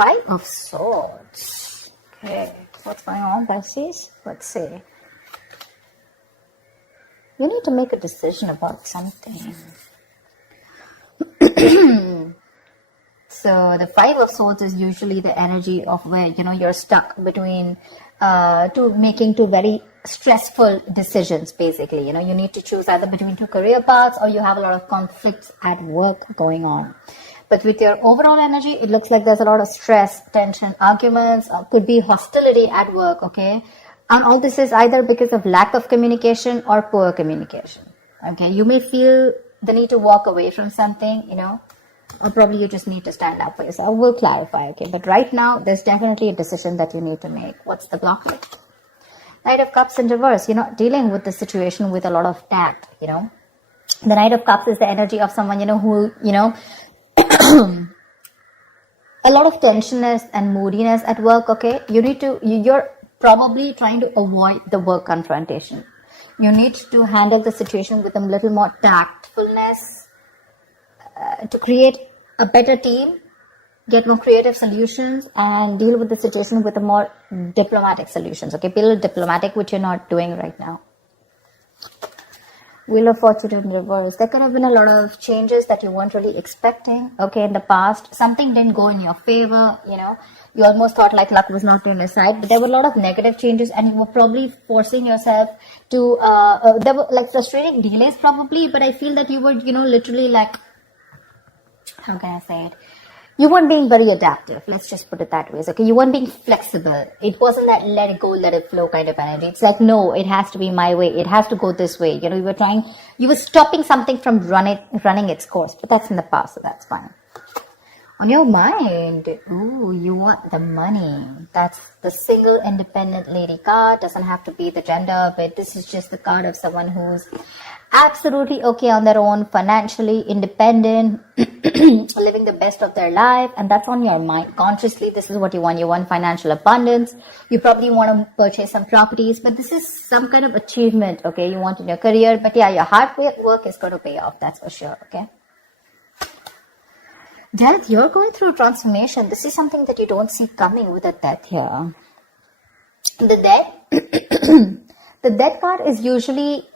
Five of Swords. Okay, what's going on, Pisces? Let's see. You need to make a decision about something. So the Five of Swords is usually the energy of where, you're stuck between making two very stressful decisions, basically. You need to choose either between two career paths, or you have a lot of conflicts at work going on. But with your overall energy, it looks like there's a lot of stress, tension, arguments, could be hostility at work, okay? And all this is either because of lack of communication or poor communication, okay? You may feel the need to walk away from something, or probably you just need to stand up for yourself. We'll clarify, okay? But right now, there's definitely a decision that you need to make. What's the blockage? Knight of Cups in reverse. You're not dealing with the situation with a lot of tact, The Knight of Cups is the energy of someone, who, a lot of tensionness and moodiness at work, okay? You're probably trying to avoid the work confrontation. You need to handle the situation with a little more tactfulness to create a better team, get more creative solutions, and deal with the situation with a more diplomatic solutions, okay? Be a little diplomatic, which you're not doing right now. Wheel of Fortune in reverse. There could have been a lot of changes that you weren't really expecting, okay, in the past. Something didn't go in your favor, You almost thought like luck was not on your side, but there were a lot of negative changes, and you were probably forcing yourself to, there were like frustrating delays probably, but I feel that you were, literally like, how can I say it? You weren't being very adaptive. Let's just put it that way. Okay, you weren't being flexible. It wasn't that let it go, let it flow kind of energy. It's like, no, it has to be my way. It has to go this way. You were stopping something from running its course, but that's in the past, so that's fine. On your mind, you want the money. That's the single independent lady card. Doesn't have to be the gender, but this is just the card of someone who's absolutely okay on their own, financially independent, living the best of their life, and that's on your mind. Consciously, this is what you want. You want financial abundance. You probably want to purchase some properties, but this is some kind of achievement, okay, you want in your career. But yeah, your hard work is going to pay off, that's for sure, okay? Death, you're going through a transformation. This is something that you don't see coming with a death here. The death, the death card is usually,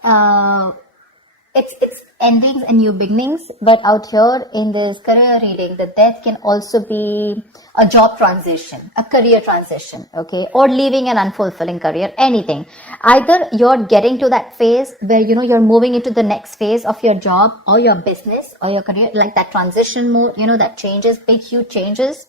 it's endings and new beginnings, but out here in this career reading, the death can also be a job transition, a career transition, okay, or leaving an unfulfilling career, anything. Either you're getting to that phase where, you're moving into the next phase of your job or your business or your career, like that transition mode, that changes, big, huge changes.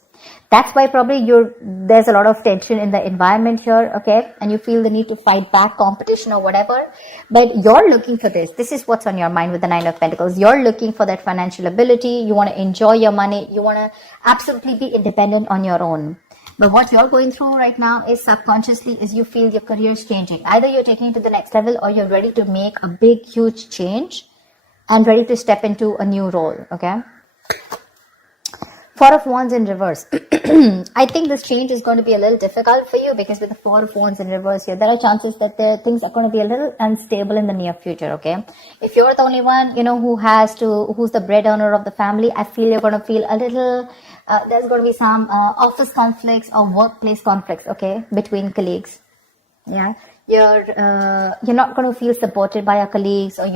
That's why probably there's a lot of tension in the environment here, okay? And you feel the need to fight back competition or whatever. But you're looking for this. This is what's on your mind with the Nine of Pentacles. You're looking for that financial ability. You want to enjoy your money. You want to absolutely be independent on your own. But what you're going through right now is subconsciously is you feel your career is changing. Either you're taking it to the next level or you're ready to make a big, huge change and ready to step into a new role, okay? Four of Wands in reverse. I think this change is going to be a little difficult for you because with the Four of Wands in reverse here, there are chances that things are going to be a little unstable in the near future, okay? If you're the only one, who's the bread earner of the family, I feel you're going to feel a little, there's going to be some office conflicts or workplace conflicts, okay, between colleagues. Yeah. You're not going to feel supported by your colleagues or,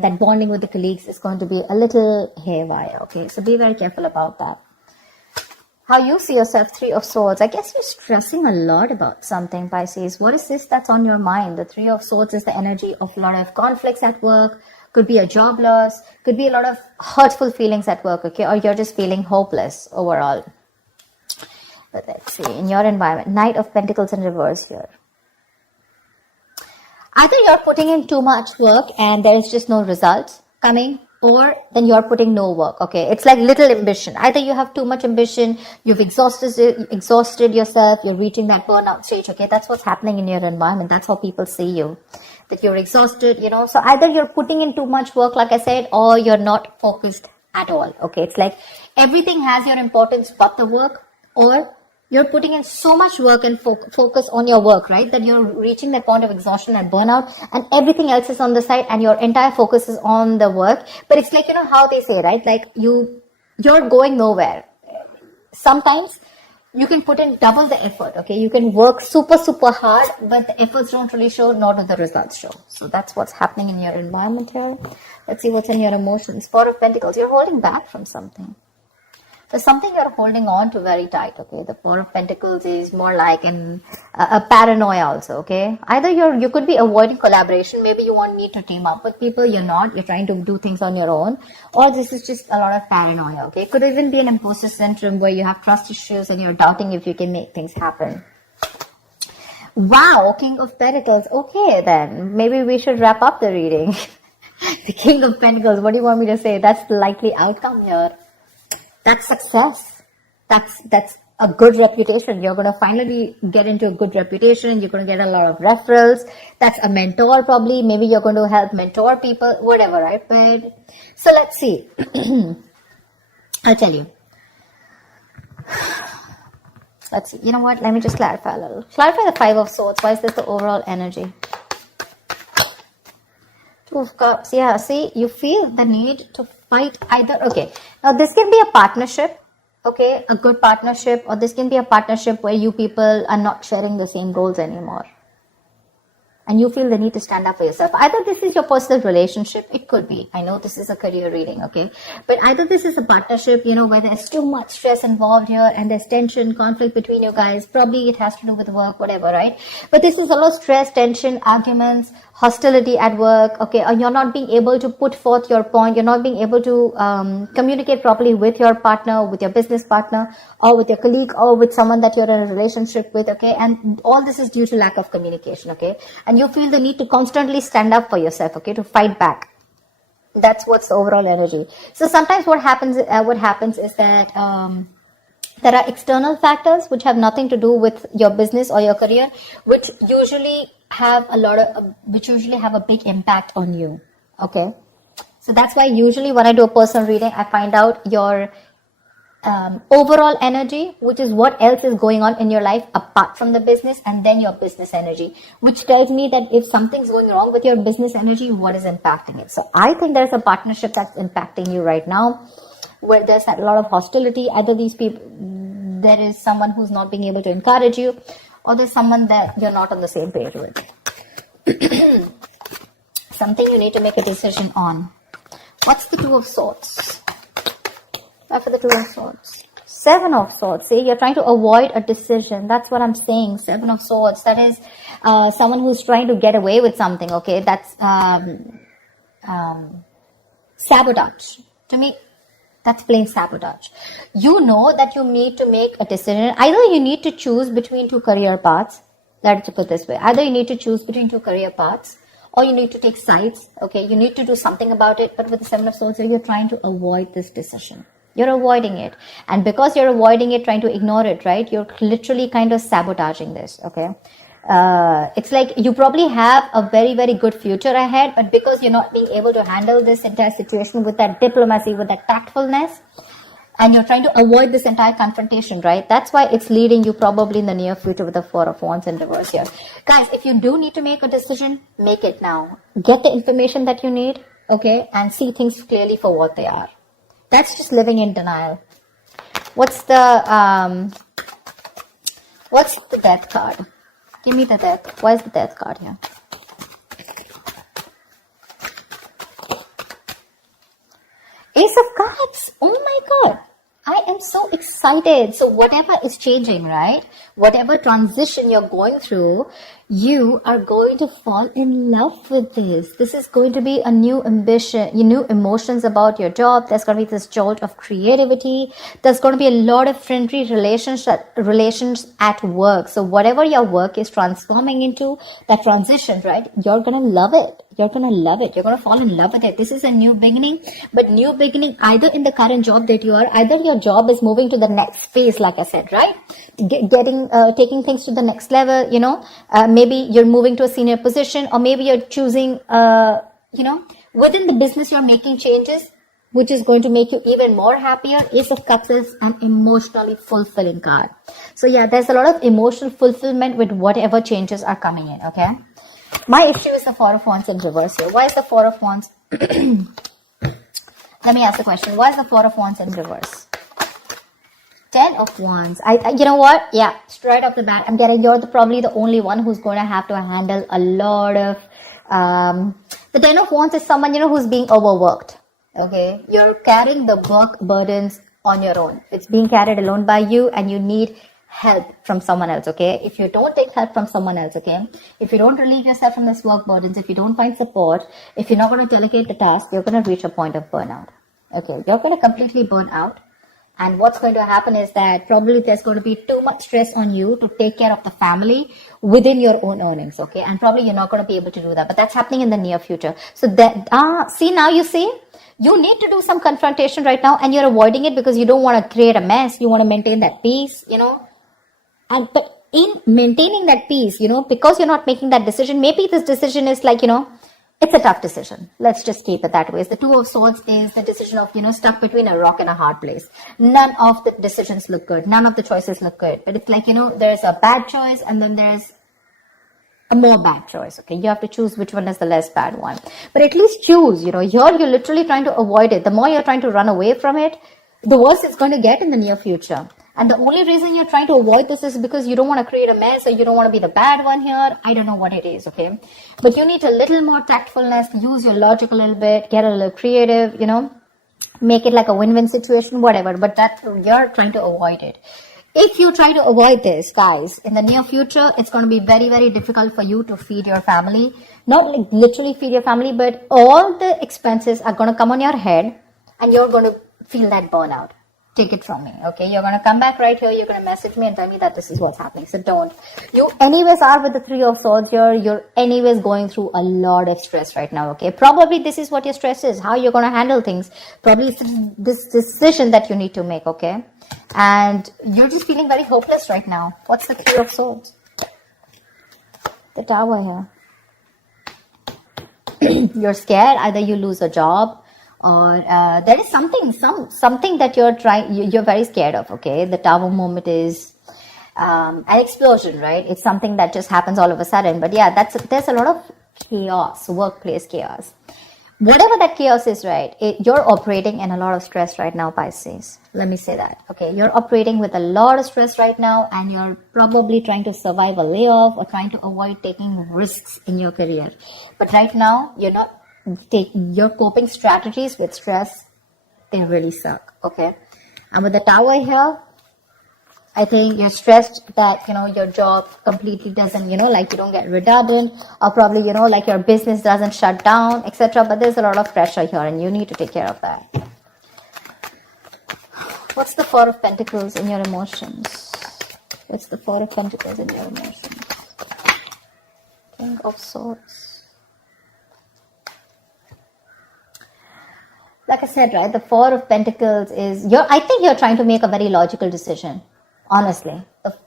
that bonding with the colleagues is going to be a little haywire, okay? So be very careful about that. How you see yourself, Three of Swords. I guess you're stressing a lot about something, Pisces. What is this that's on your mind? The Three of Swords is the energy of a lot of conflicts at work. Could be a job loss. Could be a lot of hurtful feelings at work, okay? Or you're just feeling hopeless overall. But let's see, in your environment, Knight of Pentacles in reverse here. Either you're putting in too much work and there is just no results coming, or then you're putting no work, okay? It's like little ambition. Either you have too much ambition, you've exhausted yourself, you're reaching that burnout stage, okay? That's what's happening in your environment. That's how people see you, that you're exhausted, So either you're putting in too much work, like I said, or you're not focused at all, okay? It's like everything has your importance but the work, or you're putting in so much work and focus on your work, right? That you're reaching that point of exhaustion and burnout and everything else is on the side and your entire focus is on the work. But it's like, how they say, right? Like you're going nowhere. Sometimes you can put in double the effort, okay? You can work super, super hard, but the efforts don't really show, nor do the results show. So that's what's happening in your environment here. Let's see what's in your emotions. Four of Pentacles, you're holding back from something. There's something you're holding on to very tight, okay? The Four of Pentacles is more like a paranoia also, okay? Either you could be avoiding collaboration. Maybe you won't need to team up with people. You're not. You're trying to do things on your own. Or this is just a lot of paranoia, okay? It could even be an imposter syndrome where you have trust issues and you're doubting if you can make things happen. Wow, King of Pentacles. Okay, then. Maybe we should wrap up the reading. The King of Pentacles, what do you want me to say? That's the likely outcome here. That's success. That's a good reputation. You're going to finally get into a good reputation. You're going to get a lot of referrals. That's a mentor probably. Maybe you're going to help mentor people, whatever, right? But so let's see. I'll tell you. Let's see. You know what? Let me just clarify a little. Clarify the Five of Swords. Why is this the overall energy? Two of Cups. Yeah, see, you feel the need to fight either. Okay, now this can be a partnership, okay, a good partnership, or this can be a partnership where you people are not sharing the same goals anymore. And you feel the need to stand up for yourself. Either this is your personal relationship, it could be. I know this is a career reading, okay? But either this is a partnership, you know, where there's too much stress involved here and there's tension, conflict between you guys. Probably it has to do with work, whatever, right? But this is a lot of stress, tension, arguments, hostility at work, okay? Or you're not being able to put forth your point. You're not being able to communicate properly with your partner, with your business partner, or with your colleague, or with someone that you're in a relationship with, okay? And all this is due to lack of communication, okay? And you feel the need to constantly stand up for yourself, okay, to fight back. That's what's the overall energy. So sometimes what happens is that there are external factors which have nothing to do with your business or your career, which usually have a big impact on you, okay? So that's why usually when I do a personal reading, I find out your overall energy, which is what else is going on in your life apart from the business, and then your business energy, which tells me that if something's going wrong with your business energy, what is impacting it. So I think there's a partnership that's impacting you right now, where there's a lot of hostility. Either these people, there is someone who's not being able to encourage you, or there's someone that you're not on the same page with. Something you need to make a decision on. What's the Two of Swords? For the Two of Swords. Seven of Swords. See, you're trying to avoid a decision. That's what I'm saying. Seven of Swords. That is someone who's trying to get away with something. Okay, that's sabotage. To me, that's plain sabotage. You know that you need to make a decision. Either you need to choose between two career paths. Let's put it this way. Either you need to choose between two career paths, or you need to take sides. Okay, you need to do something about it. But with the Seven of Swords, you're trying to avoid this decision. You're avoiding it. And because you're avoiding it, trying to ignore it, right? You're literally kind of sabotaging this, okay? It's like you probably have a very, very good future ahead, but because you're not being able to handle this entire situation with that diplomacy, with that tactfulness, and you're trying to avoid this entire confrontation, right? That's why it's leading you probably in the near future with the Four of Wands in reverse here. Guys, if you do need to make a decision, make it now. Get the information that you need, okay? And see things clearly for what they are. That's just living in denial. What's the Death card? Give me the Death. Why is the Death card here? Ace of Cups. Oh my God. I am so excited. So whatever is changing, right? Whatever transition you're going through, you are going to fall in love with this. This is going to be a new ambition, new emotions about your job. There's going to be this jolt of creativity. There's going to be a lot of friendly relations at work. So whatever your work is transforming into, that transition, right? You're going to love it. You're going to love it. You're going to fall in love with it. This is a new beginning, but new beginning either in the current job that you are, either your job is moving to the next phase, like I said, right? Taking things to the next level, you know, maybe you're moving to a senior position, or maybe you're choosing, within the business, you're making changes, which is going to make you even more happier. Ace of Cups is an emotionally fulfilling card. So yeah, there's a lot of emotional fulfillment with whatever changes are coming in, okay? My issue is the Four of Wands in reverse here. Why is the Four of Wands? Let me ask the question. Why is the Four of Wands in reverse? Ten of Wands. You know what? Yeah, straight off the bat, I'm getting you're probably the only one who's going to have to handle a lot of. The Ten of Wands is someone, who's being overworked. Okay, you're carrying the work burdens on your own. It's being carried alone by you, and you need help from someone else. Okay, if you don't take help from someone else, okay, if you don't relieve yourself from this work burdens, if you don't find support, if you're not going to delegate the task, you're going to reach a point of burnout. Okay, you're going to completely burn out. And what's going to happen is that probably there's going to be too much stress on you to take care of the family within your own earnings, okay? And probably you're not going to be able to do that. But that's happening in the near future. So that, see, now you see, you need to do some confrontation right now, and you're avoiding it because you don't want to create a mess. You want to maintain that peace, but in maintaining that peace, because you're not making that decision, maybe this decision is like, it's a tough decision. Let's just keep it that way. The Two of Swords is the decision of, stuck between a rock and a hard place. None of the decisions look good. None of the choices look good. But it's like, there's a bad choice and then there's a more bad choice. Okay, you have to choose which one is the less bad one. But at least choose, here you're literally trying to avoid it. The more you're trying to run away from it, the worse it's going to get in the near future. And the only reason you're trying to avoid this is because you don't want to create a mess, or you don't want to be the bad one here. I don't know what it is, okay? But you need a little more tactfulness, use your logic a little bit, get a little creative, make it like a win-win situation, whatever. But that you're trying to avoid it. If you try to avoid this, guys, in the near future, it's going to be very, very difficult for you to feed your family. Not like literally feed your family, but all the expenses are going to come on your head, and you're going to feel that burnout. Take it from me, okay? You're going to come back right here. You're going to message me and tell me that this is what's happening. So don't. You anyways are with the Three of Swords here. You're anyways going through a lot of stress right now, okay? Probably this is what your stress is, how you're going to handle things. Probably it's this decision that you need to make, okay? And you're just feeling very hopeless right now. What's the Three of Swords? The Tower here. You're scared. Either you lose a job, or there is something that you're very scared of, okay? The Tower moment is an explosion, right? It's something that just happens all of a sudden. But yeah, there's a lot of chaos, workplace chaos. Whatever that chaos is, right? You're operating in a lot of stress right now, Pisces. Let me say that, okay? You're operating with a lot of stress right now, and you're probably trying to survive a layoff or trying to avoid taking risks in your career. But right now, you're not your coping strategies with stress, they really suck, okay? And with the Tower here, I think you're stressed that, your job completely doesn't, you don't get redundant, or probably, like your business doesn't shut down, etc. But there's a lot of pressure here, and you need to take care of that. What's the Four of Pentacles in your emotions? What's the Four of Pentacles in your emotions? King of Swords. Like I said, right, the Four of Pentacles is, I think you're trying to make a very logical decision, honestly.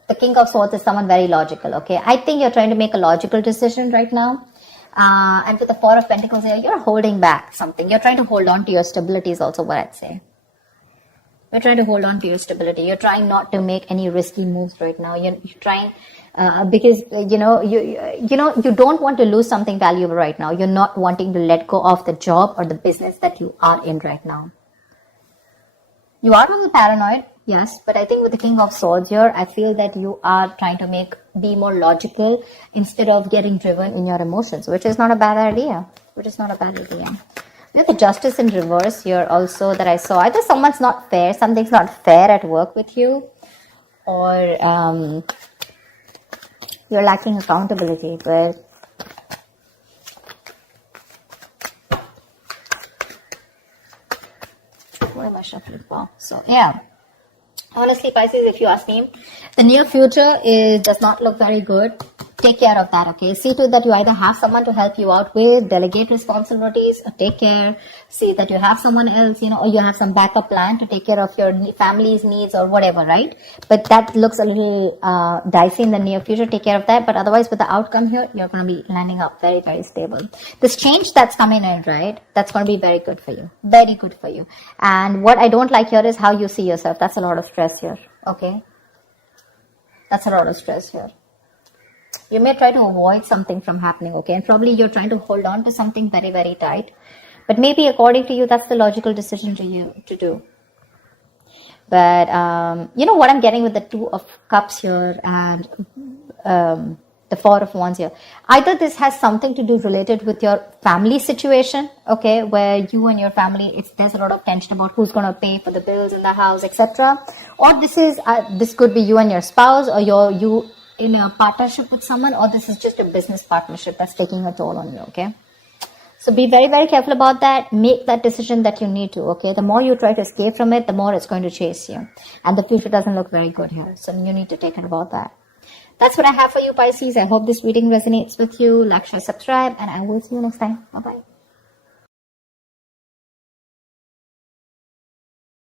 The King of Swords is someone very logical, okay? I think you're trying to make a logical decision right now. And with the Four of Pentacles here, you're holding back something. You're trying to hold on to your stability is also what I'd say. You're trying to hold on to your stability. You're trying not to make any risky moves right now. You're trying, because, you don't want to lose something valuable right now. You're not wanting to let go of the job or the business that you are in right now. You are a little paranoid, yes, but I think with the King of Swords here, I feel that you are trying to be more logical instead of getting driven in your emotions, which is not a bad idea. We have the Justice in reverse here also that I saw. Either something's not fair at work with you, or you're lacking accountability. But what am I shuffling for? So yeah, honestly, Pisces, if you ask me, the near future does not look very good. Take care of that, okay? See to that you either have someone to help you out with, delegate responsibilities, or take care. See that you have someone else, or you have some backup plan to take care of your family's needs or whatever, right? But that looks a little dicey in the near future. Take care of that. But otherwise, with the outcome here, you're going to be landing up very, very stable. This change that's coming in, right? That's going to be very good for you. Very good for you. And what I don't like here is how you see yourself. That's a lot of stress here, okay? That's a lot of stress here. You may try to avoid something from happening, okay? And probably you're trying to hold on to something very, very tight. But maybe according to you, that's the logical decision to do. But you know what I'm getting with the Two of Cups here and the Four of Wands here. Either this has something to do related with your family situation, okay, where you and your family, there's a lot of tension about who's going to pay for the bills in the house, etc. Or this could be you and your spouse, or you in a partnership with someone, or this is just a business partnership that's taking a toll on you, okay? So be very, very careful about that. Make that decision that you need to, okay? The more you try to escape from it, the more it's going to chase you. And the future doesn't look very good here. So you need to take care about that. That's what I have for you, Pisces. I hope this reading resonates with you. Like, share, subscribe, and I will see you next time. Bye-bye.